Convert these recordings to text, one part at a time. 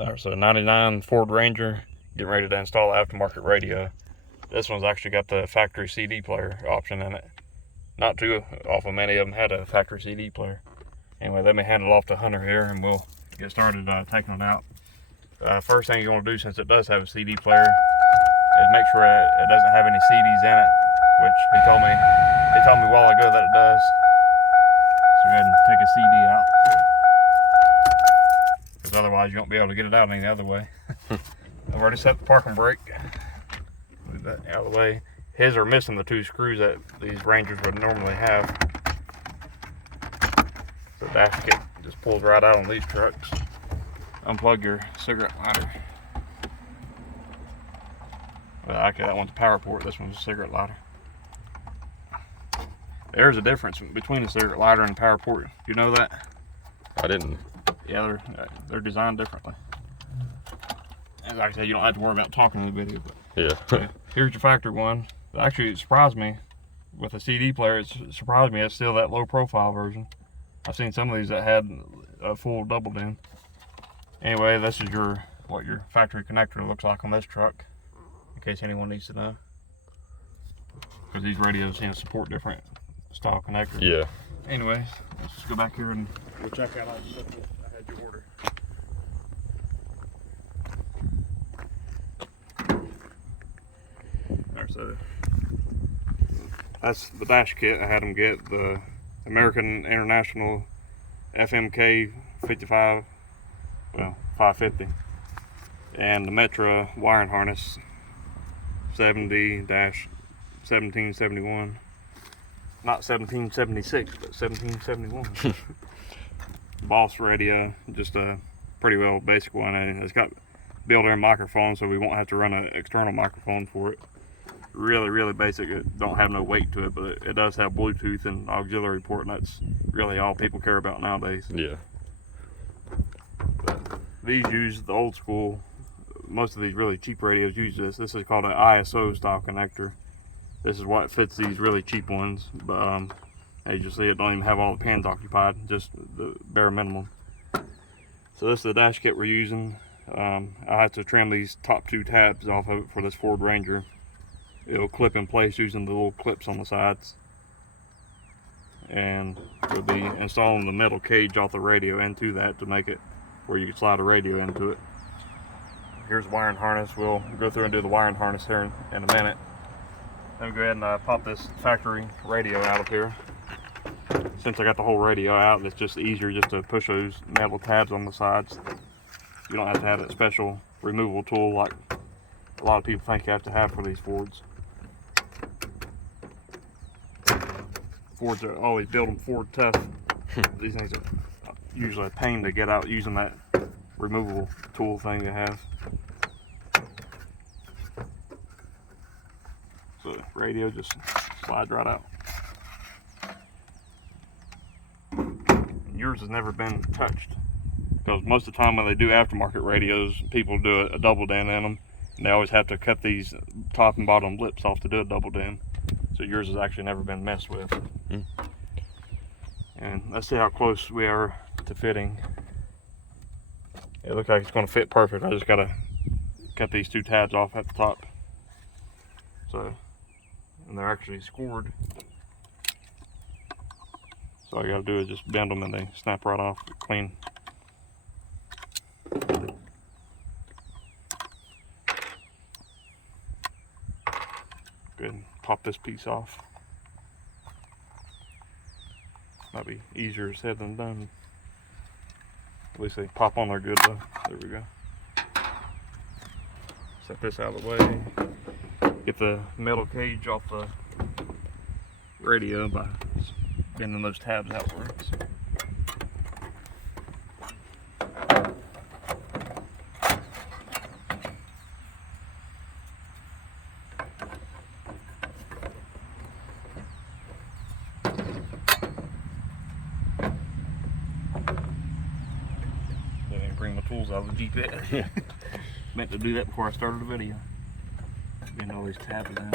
Alright, so 99 Ford Ranger, getting ready to install aftermarket radio. This one's actually got the factory CD player option in it. Not too awful many of them had a factory CD player. Anyway, let me hand it off to Hunter here and we'll get started taking it out. First thing you want to do, since it does have a CD player, is make sure it doesn't have any CDs in it, which he told me a while ago that it does. So go ahead and take a CD out, because otherwise you won't be able to get it out any other way. I've already set the parking brake. Move that out of the way. His are missing the 2 screws that these Rangers would normally have. So the dash kit just pulls right out on these trucks. Unplug your cigarette lighter. Well, okay, that one's a power port, this one's a cigarette lighter. There's a difference between the cigarette lighter and the power port. You know that? I didn't. Yeah, they're designed differently. And like I said, you don't have to worry about talking in the video. But Yeah. so here's your factory one. Actually, it surprised me with a CD player. It surprised me it's still that low profile version. I've seen some of these that had a full double din. Anyway, this is what your factory connector looks like on this truck, in case anyone needs to know. Because these radios support different style connectors. Yeah. Anyways, let's just go back here and we'll check out how I had your order. Alright, so that's the dash kit I had them get, the American International FMK 550, and the Metra wiring harness 70-1771. Not 1776, but 1771. Boss radio, just a pretty well basic one. And it's got built-in microphone, so we won't have to run an external microphone for it. Really basic. It don't have no weight to it, but it does have Bluetooth and auxiliary port, and that's really all people care about nowadays. Yeah. These use the old school. Most of these really cheap radios use this. This is called an ISO style connector. This is what fits these really cheap ones, but as you see, it don't even have all the pins occupied, just the bare minimum. So this is the dash kit we're using. I have to trim these top 2 tabs off of it for this Ford Ranger. It'll clip in place using the little clips on the sides. And we'll be installing the metal cage off the radio into that to make it where you can slide a radio into it. Here's the wiring harness. We'll go through and do the wiring harness here in a minute. Let me go ahead and pop this factory radio out of here. Since I got the whole radio out, it's just easier just to push those metal tabs on the sides. You don't have to have that special removable tool like a lot of people think you have to have for these Fords. Fords are always build them Ford tough. These things are usually a pain to get out using that removable tool thing they have. So the radio just slides right out. Yours has never been touched, because most of the time when they do aftermarket radios, people do a double din in them, and they always have to cut these top and bottom lips off to do a double din. So yours has actually never been messed with. And let's see how close we are to fitting. It looks like it's going to fit perfect. I just got to cut these 2 tabs off at the top. So, and they're actually scored. So all you gotta do is just bend them and they snap right off clean. Go ahead and pop this piece off. Might be easier said than done. At least they pop on there good though. There we go. Set this out of the way. Get the metal cage off the radio by bending those tabs outwards. Didn't bring my tools out of the GPS. Meant to do that before I started the video. Bend all these tabs down.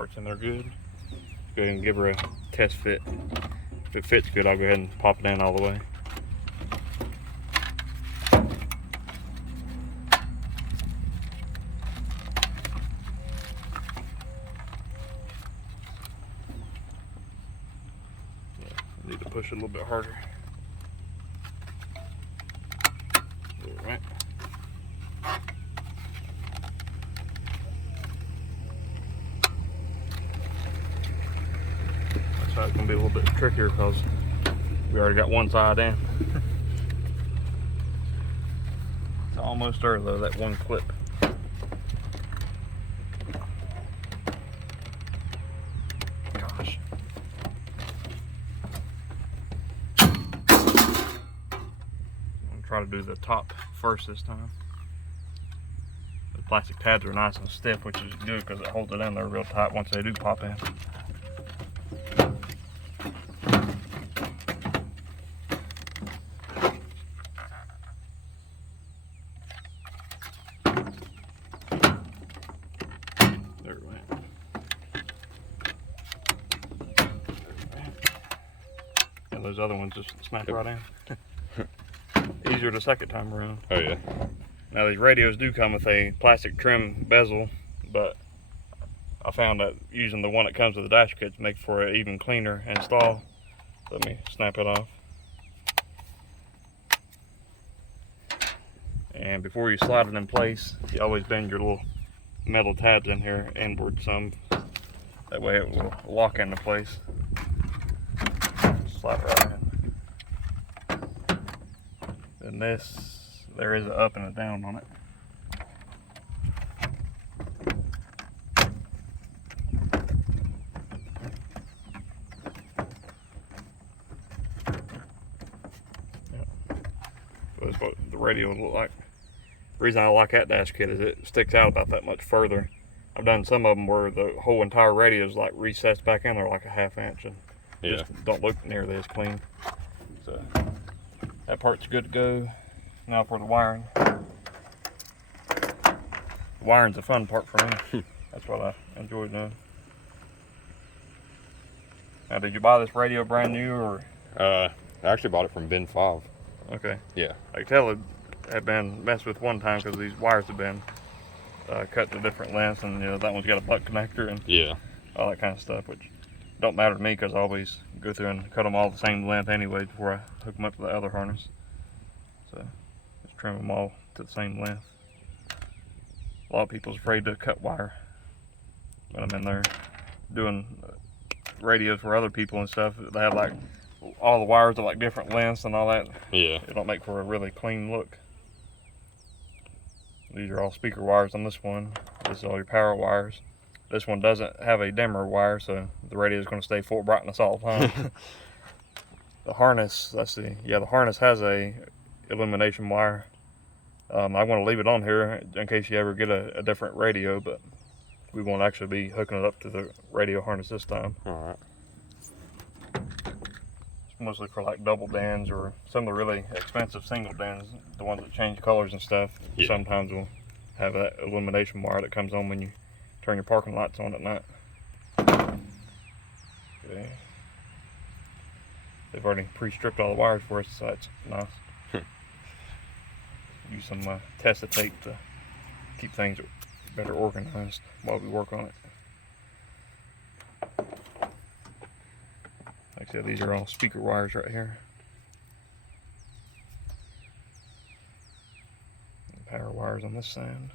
parts in there good. Go ahead and give her a test fit. If it fits good, I'll go ahead and pop it in all the way. Need to push it a little bit harder. All right. That's how it's gonna be a little bit trickier because we already got one side in. It's almost there though, that one clip. Gosh. Try to do the top first this time. The plastic pads are nice and stiff, which is good because it holds it in there real tight once they do pop in. There it went. And those other ones just snap right in. Easier the second time around. Oh yeah. Now these radios do come with a plastic trim bezel, but I found that using the one that comes with the dash kits makes for an even cleaner install. Let me snap it off. And before you slide it in place, you always bend your little metal tabs in here inward some. That way it will lock into place. Slide right in. And this, there is an up and a down on it. Yep. So that's what the radio would look like. The reason I like that dash kit is it sticks out about that much further. I've done some of them where the whole entire radio is like recessed back in there like a ½ inch and just don't look nearly as clean. So that part's good to go. Now for the wiring. The wiring's a fun part for me. That's what I enjoy doing. Now, did you buy this radio brand new or? I actually bought it from Bin 5. Okay. Yeah. I could tell it had been messed with one time because these wires have been cut to different lengths, and that one's got a butt connector and all that kind of stuff, which don't matter to me because I always go through and cut them all the same length anyway before I hook them up to the other harness. So just trim them all to the same length. A lot of people's afraid to cut wire when I'm in there doing radios for other people and stuff. They have like all the wires are like different lengths and all that. Yeah. It don't make for a really clean look. These are all speaker wires on this one. This is all your power wires. This one doesn't have a dimmer wire, so the radio is going to stay full brightness all the time. The harness, let's see. Yeah, the harness has a illumination wire. I want to leave it on here in case you ever get a different radio, but we won't actually be hooking it up to the radio harness this time. Alright. It's mostly for like double DANs or some of the really expensive single DANs, the ones that change colors and stuff. Yeah. Sometimes we'll have that illumination wire that comes on when you turn your parking lights on at night. Okay. They've already pre-stripped all the wires for us, so that's nice. Use some Testa tape to keep things better organized while we work on it. Like I said, these are all speaker wires right here. And power wires on this side.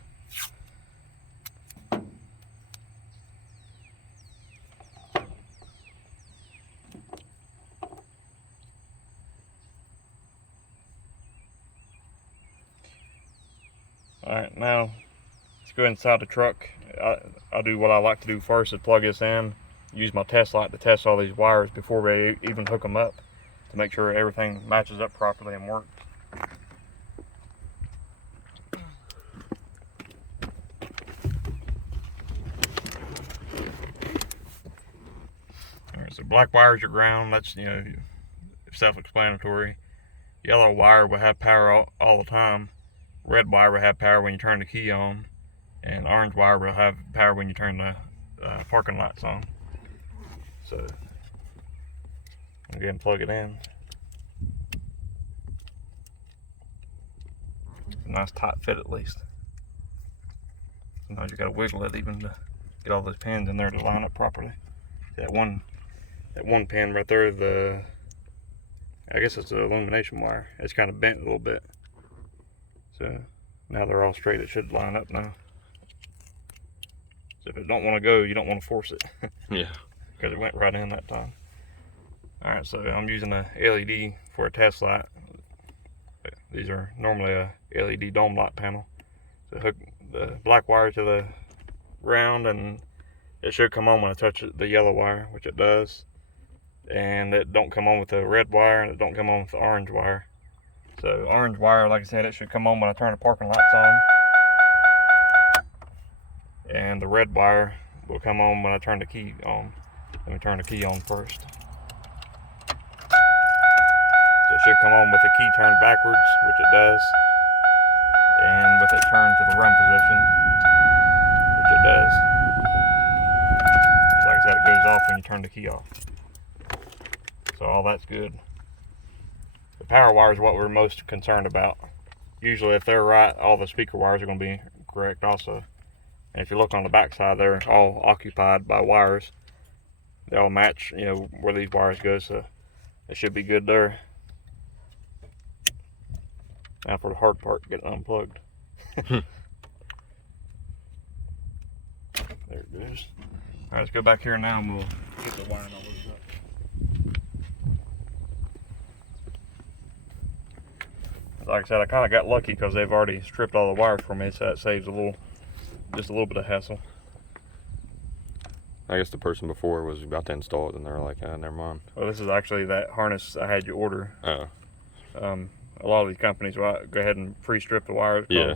Alright, now let's go inside the truck. I'll do what I like to do first is plug this in, use my test light to test all these wires before we even hook them up to make sure everything matches up properly and works. Alright, so black wires are ground, that's self-explanatory. Yellow wire will have power all the time. Red wire will have power when you turn the key on, and orange wire will have power when you turn the parking lights on. So again, plug it in. It's a nice tight fit at least. Sometimes you gotta wiggle it even to get all those pins in there to line up properly. That one pin right there, I guess it's the illumination wire. It's kind of bent a little bit. So now they're all straight. It should line up now. So if it don't want to go, you don't want to force it. Yeah. Because it went right in that time. Alright, so I'm using a LED for a test light. These are normally a LED dome light panel. So hook the black wire to the ground and it should come on when I touch the yellow wire, which it does. And it don't come on with the red wire and it don't come on with the orange wire. So orange wire, like I said, it should come on when I turn the parking lights on. And the red wire will come on when I turn the key on. Let me turn the key on first. So it should come on with the key turned backwards, which it does. And with it turned to the run position, which it does. Like I said, it goes off when you turn the key off. So all that's good. The power wire is what we're most concerned about. Usually if they're right, all the speaker wires are going to be correct also. And if you look on the back side, they're all occupied by wires. They all match, you know, where these wires go, so it should be good there. Now for the hard part, get it unplugged. There it goes. Alright, let's go back here now and we'll get the wiring all loose up. Like I said, I kind of got lucky because they've already stripped all the wires for me, so that saves just a little bit of hassle. I guess the person before was about to install it and they're like, never mind. Well, this is actually that harness I had you order. Oh. A lot of these companies will go ahead and pre-strip the wires. Yeah.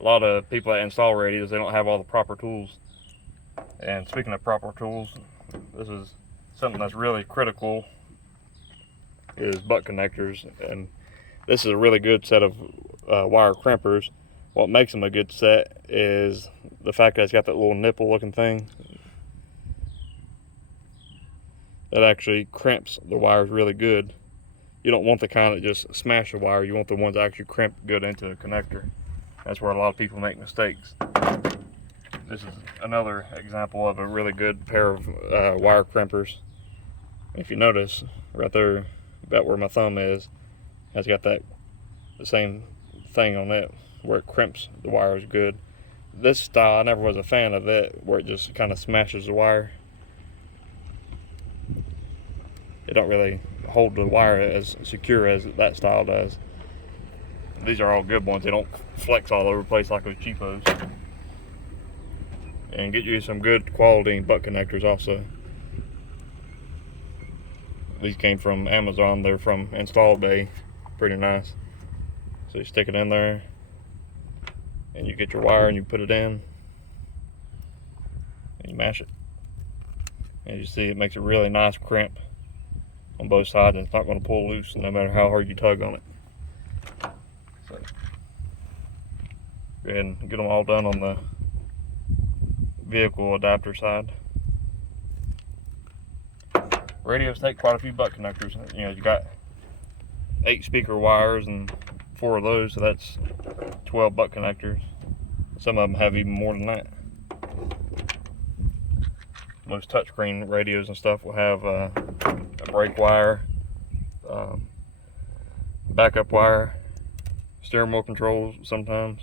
A lot of people that install radios, they don't have all the proper tools. And speaking of proper tools, this is something that's really critical, is butt connectors. And this is a really good set of wire crimpers. What makes them a good set is the fact that it's got that little nipple looking thing that actually crimps the wires really good. You don't want the kind that just smash the wire. You want the ones that actually crimp good into the connector. That's where a lot of people make mistakes. This is another example of a really good pair of wire crimpers. If you notice, right there, about where my thumb is, has got the same thing on it, where it crimps the wires good. This style, I never was a fan of it, where it just kind of smashes the wire. It don't really hold the wire as secure as that style does. These are all good ones. They don't flex all over the place like those cheapos. And get you some good quality butt connectors also. These came from Amazon. They're from Install Bay. Pretty nice. So you stick it in there and you get your wire and you put it in and you mash it. And you see it makes a really nice crimp on both sides, and it's not going to pull loose no matter how hard you tug on it. So go ahead and get them all done on the vehicle adapter side. Radios take quite a few butt connectors. You know, you got 8 speaker wires and 4 of those, so that's 12 butt connectors. Some of them have even more than that. Most touchscreen radios and stuff will have a brake wire, backup wire, steering wheel controls sometimes.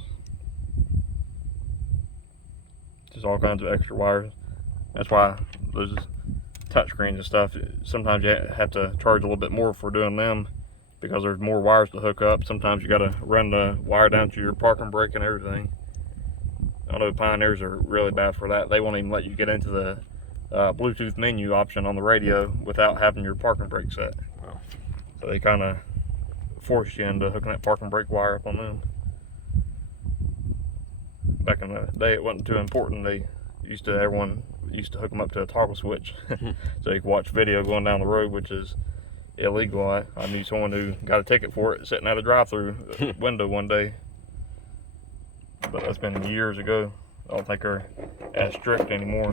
Just all kinds of extra wires. That's why those touchscreens and stuff, sometimes you have to charge a little bit more for doing them because there's more wires to hook up. Sometimes you got to run the wire down to your parking brake and everything. I know Pioneers are really bad for that. They won't even let you get into the Bluetooth menu option on the radio without having your parking brake set. Wow. So they kind of force you into hooking that parking brake wire up on them. Back in the day, it wasn't too important. Everyone used to hook them up to a toggle switch so you could watch video going down the road, which is illegal. I knew someone who got a ticket for it sitting at a drive-through window one day, but that's been years ago. I don't think they're as strict anymore.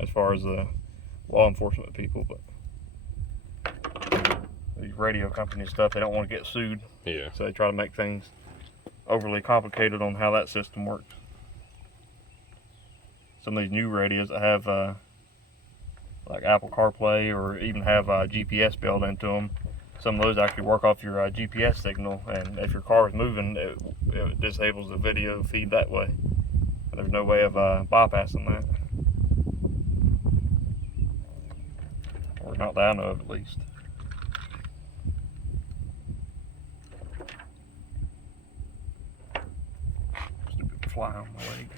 as far as the law enforcement people, but these radio companies stuff, they don't want to get sued, Yeah. so they try to make things overly complicated on how that system works. Some of these new radios that have like Apple CarPlay or even have GPS built into them, some of those actually work off your GPS signal, and if your car is moving, it disables the video feed that way. There's no way of bypassing that, or not that I know of, at least. Stupid fly on my leg.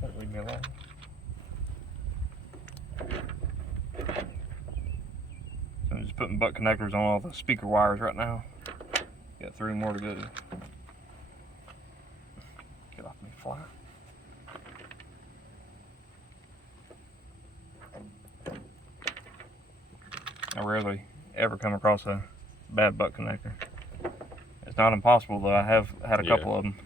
Won't leave me alone. I'm just putting butt connectors on all the speaker wires right now. Got 3 more to go. Get off me, fly. I rarely ever come across a bad butt connector. It's not impossible though. I have had a couple of them.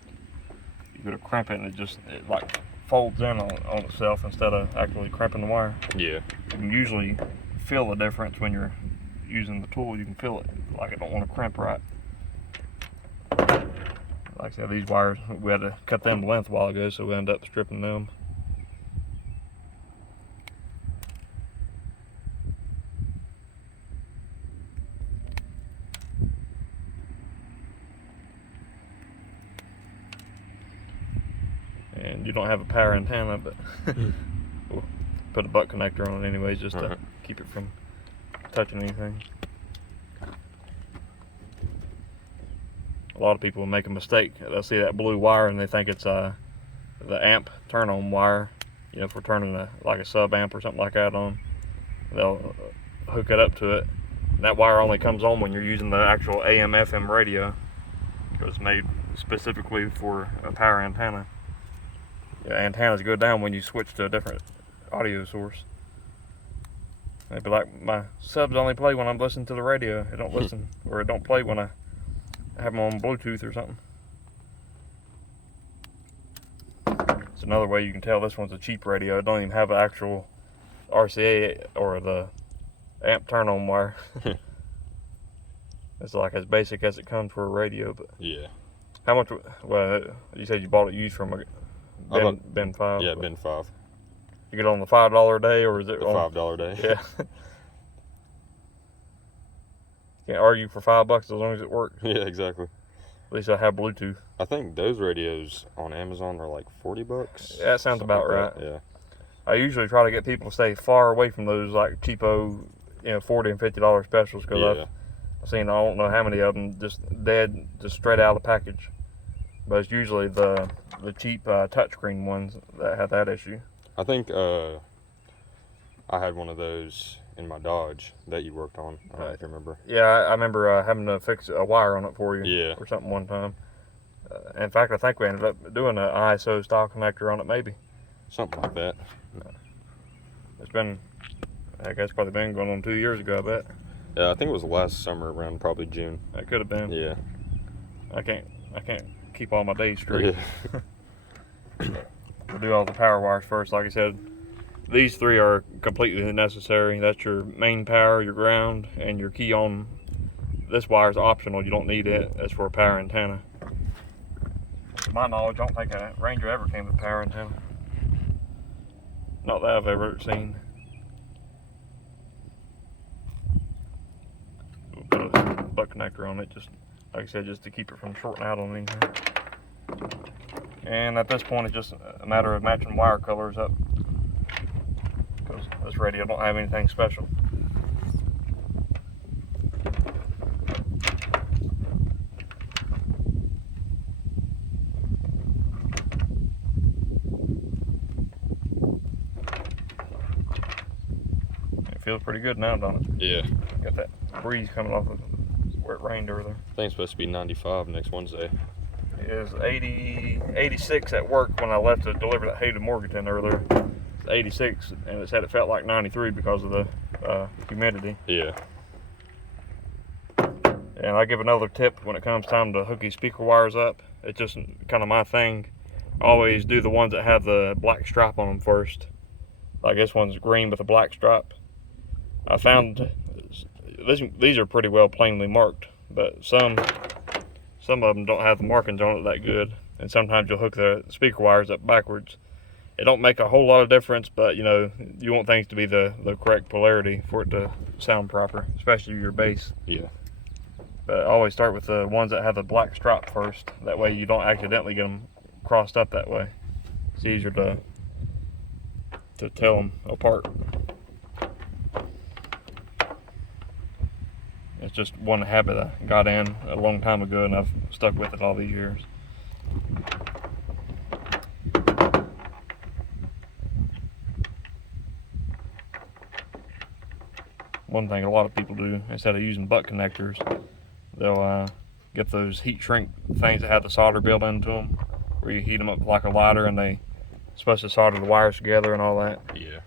You go to crimp it and it like folds in on itself instead of actually crimping the wire. Yeah. You can usually feel the difference when you're using the tool. You can feel it, like it don't want to crimp right. Like I said, these wires, we had to cut them length a while ago, so we ended up stripping them. And you don't have a power antenna, but we'll put a butt connector on it anyways, just to keep it from touching anything. A lot of people make a mistake. They'll see that blue wire and they think it's the amp turn-on wire. You know, if we're turning like a sub amp or something like that on, they'll hook it up to it. And that wire only comes on when you're using the actual AM/FM radio. It's made specifically for a power antenna. Yeah, antennas go down when you switch to a different audio source. They'd be like, my subs only play when I'm listening to the radio. It don't listen, or it don't play when I have them on Bluetooth or something. It's another way you can tell this one's a cheap radio. It don't even have an actual RCA or the amp turn-on wire. It's like as basic as it comes for a radio. But yeah. How much? Well, you said you bought it used from a Ben 5. Yeah, Ben 5. You get it on the $5 a day, or is it the on $5 a day? Yeah. Can't argue for $5 as long as it works. Yeah, exactly. At least I have Bluetooth. I think those radios on Amazon are like $40. Yeah, that sounds about right. Yeah. I usually try to get people to stay far away from those like cheapo, $40 and $50 specials, because I've seen I don't know how many of them just dead, just straight out of the package. But it's usually the cheap touchscreen ones that have that issue. I think I had one of those in my Dodge that you worked on. I don't know if you remember. Yeah, I remember having to fix a wire on it for you. Yeah. Or something one time. In fact, I think we ended up doing an ISO style connector on it, maybe. Something like that. It's been, I guess, probably been going on 2 years ago, I bet. Yeah, I think it was last summer, around probably June. That could have been. Yeah. I can't keep all my days straight. Yeah. We'll do all the power wires first. Like I said, these 3 are completely necessary. That's your main power, your ground, and your key on. This wire is optional. You don't need it. That's for a power antenna. To my knowledge, I don't think a Ranger ever came with a power antenna. Not that I've ever seen. We'll put a butt connector on it, just like I said, just to keep it from shorting out on anything. And at this point, it's just a matter of matching wire colors up, because this radio don't have anything special. It feels pretty good now, don't it? Yeah. Got that breeze coming off of where it rained earlier. I think it's supposed to be 95 next Wednesday. It is 86 at work when I left to deliver that hay to Morganton earlier. It's 86, and it said it felt like 93 because of the humidity. Yeah. And I give another tip when it comes time to hook these speaker wires up. It's just kind of my thing. I always do the ones that have the black stripe on them first. Like this one's green with a black stripe. I found these are pretty well plainly marked, but some of them don't have the markings on it that good, and sometimes you'll hook the speaker wires up backwards. It don't make a whole lot of difference, but you know, you want things to be the correct polarity for it to sound proper, especially your bass. Yeah. But I always start with the ones that have the black stripe first. That way you don't accidentally get them crossed up that way. It's easier to tell them apart. It's just one habit I got in a long time ago, and I've stuck with it all these years. One thing a lot of people do, instead of using butt connectors, they'll get those heat shrink things that have the solder built into them, where you heat them up like a lighter, and they supposed to solder the wires together and all that. Yeah.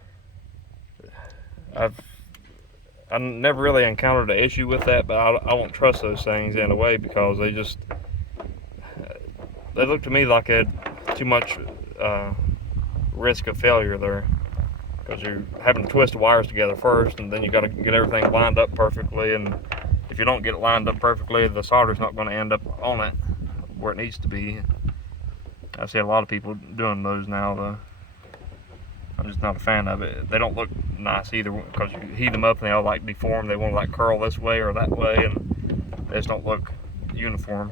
I never really encountered an issue with that, but I won't trust those things in a way, because they look to me like they had too much risk of failure there, because you're having to twist the wires together first, and then you got to get everything lined up perfectly, and if you don't get it lined up perfectly, the solder's not going to end up on it where it needs to be. I see a lot of people doing those now, though. I'm just not a fan of it. They don't look nice either, because you heat them up and they all like deform. They want to like curl this way or that way, and they just don't look uniform.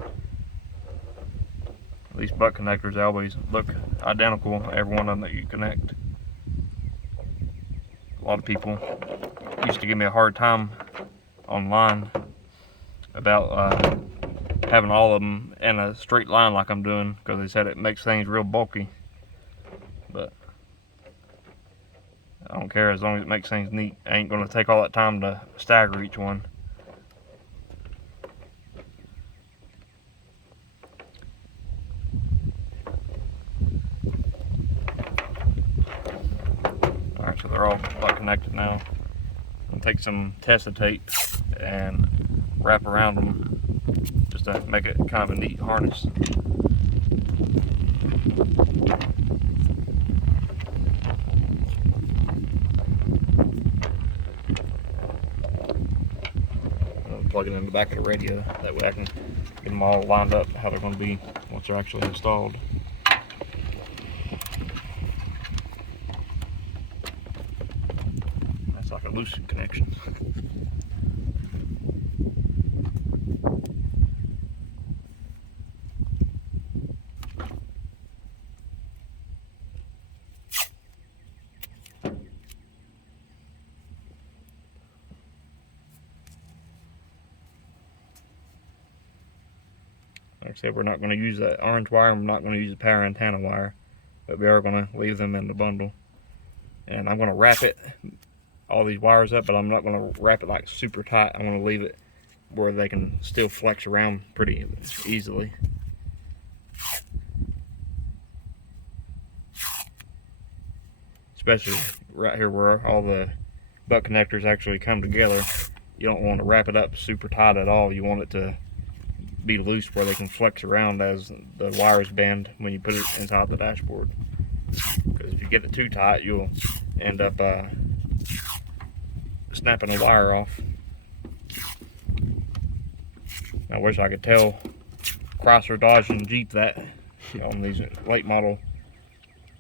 These butt connectors always look identical, every one of them that you connect. A lot of people used to give me a hard time online about having all of them in a straight line like I'm doing, because they said it makes things real bulky. But I don't care, as long as it makes things neat. I ain't going to take all that time to stagger each one. Alright, so they're all butt connected now. I'm going to take some Tesa tape and wrap around them just to make it kind of a neat harness. Plug it in the back of the radio. That way I can get them all lined up how they're going to be once they're actually installed. That's like a loose connection. Like I said, we're not going to use that orange wire, and we're not going to use the power antenna wire, but we are going to leave them in the bundle. And I'm going to wrap all these wires up, but I'm not going to wrap it like super tight. I'm going to leave it where they can still flex around pretty easily. Especially right here where all the butt connectors actually come together. You don't want to wrap it up super tight at all. You want it to be loose where they can flex around as the wires bend when you put it inside the dashboard. Because if you get it too tight, you'll end up snapping the wire off. I wish I could tell Chrysler, Dodge, and Jeep that on these late model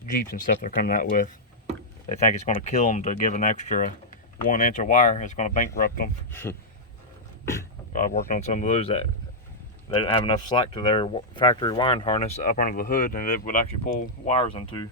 Jeeps and stuff they're coming out with. They think it's going to kill them to give an extra 1 inch of wire. It's going to bankrupt them. I've worked on some of those that they didn't have enough slack to their factory wiring harness up under the hood, and it would actually pull wires into.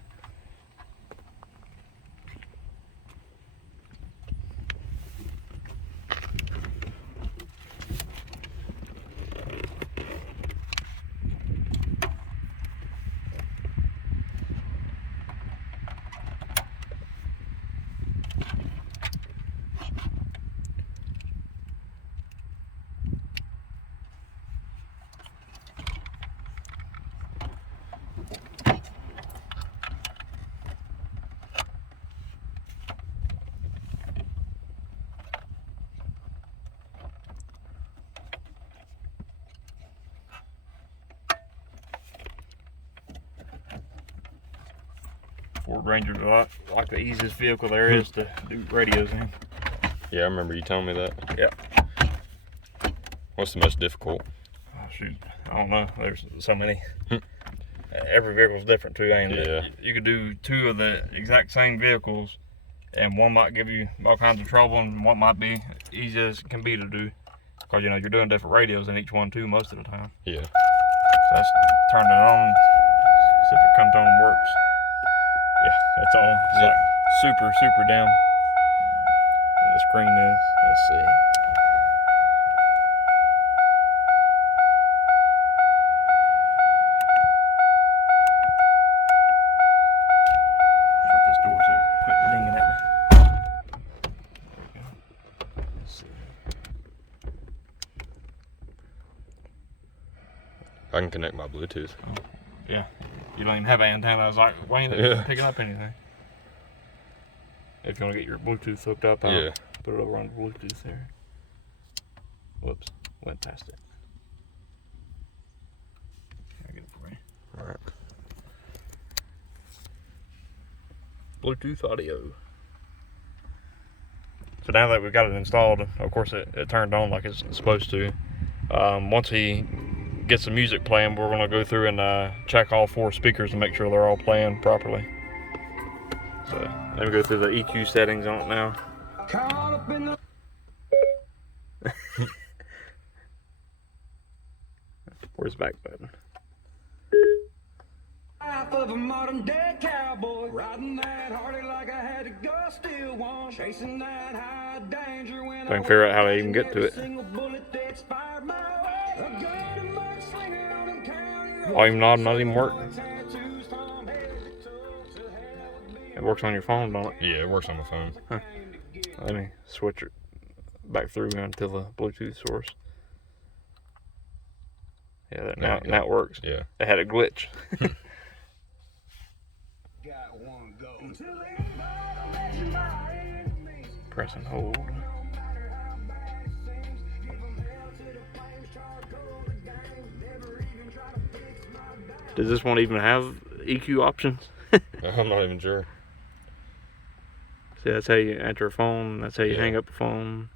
Ford Ranger's like the easiest vehicle there is to do radios in. Yeah, I remember you telling me that. Yeah. What's the most difficult? Oh, shoot, I don't know. There's so many. Every vehicle's different too, ain't it? Yeah. You could do two of the exact same vehicles, and one might give you all kinds of trouble, and one might be easy as it can be to do. Because, you know, you're doing different radios in each one too most of the time. Yeah. So let's turn it on, see if it comes on and works. Yeah, it's on. It's like super dim. The screen is. Let's see. Shut this door so it quit dinging at me. There we go. Let's see. I can connect my Bluetooth. Yeah, you don't even have an antenna. I was like, why ain't it Yeah. picking up anything? If you want to get your Bluetooth hooked up, I'll Yeah. put it over on the Bluetooth there. Whoops, went past it. I'll get it for you. Alright. Bluetooth audio. So now that we've got it installed, of course it turned on like it's supposed to. Once he gets the music playing, we're going to go through and check all 4 speakers and make sure they're all playing properly. So let me go through the EQ settings on it now. Where's the back button? Life of a modern day cowboy, riding that Harley like I had to go steal one, chasing that high danger when I can figure out how to even get to it. Volume knob not even work. It works on your phone, don't it? Yeah, it works on my phone. Let me switch it back through until the Bluetooth source. Yeah, now it works. Yeah. It had a glitch. Press and hold. Does this one even have EQ options? I'm not even sure. See, that's how you enter a phone. That's how you Yeah. hang up the phone.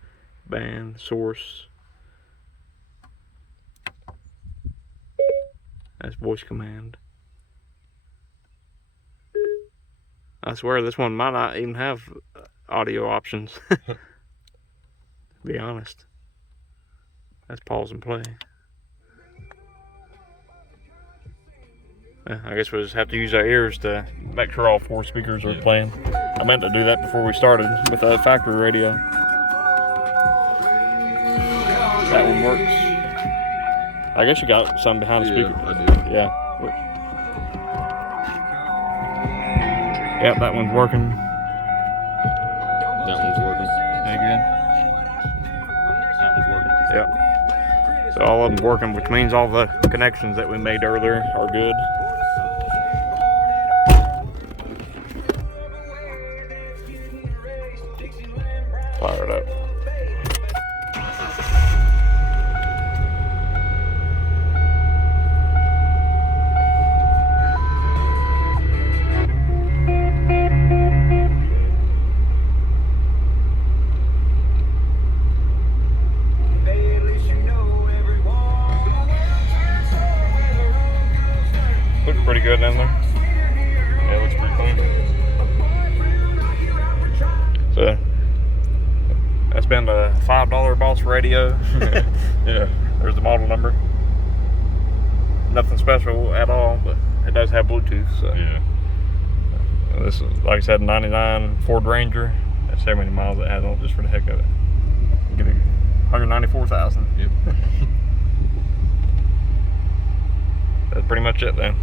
Band, source. That's voice command. I swear this one might not even have audio options. To be honest. That's pause and play. I guess we'll just have to use our ears to make sure all 4 speakers are playing. I meant to do that before we started with the factory radio. That one works. I guess you got some behind the speaker. I do. Yeah. Yep, that one's working. That one's working. Very good. That one's working. Yep. So all of them working, which means all the connections that we made earlier are good. Fire it up. Looks pretty good down there. Yeah, it looks pretty clean. So that's been the $5 Boss radio. Yeah. There's the model number. Nothing special at all, but it does have Bluetooth. So Yeah. this is, like I said, 99 Ford Ranger. That's how many miles it has on it, just for the heck of it. Get it 194,000. Yep. That's pretty much it then.